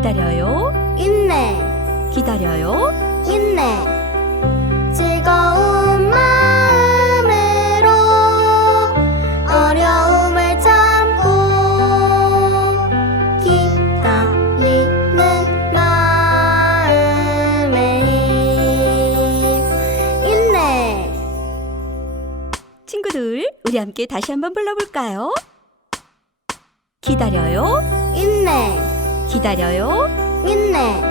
기다려요. 인내 기다려요. 인내 즐거운 마음으로 어려움을 참고 기다리는 마음의 힘 인내 친구들, 우리 함께 다시 한번 불러볼까요? 기다려요. 인내 기다려요. 즐거운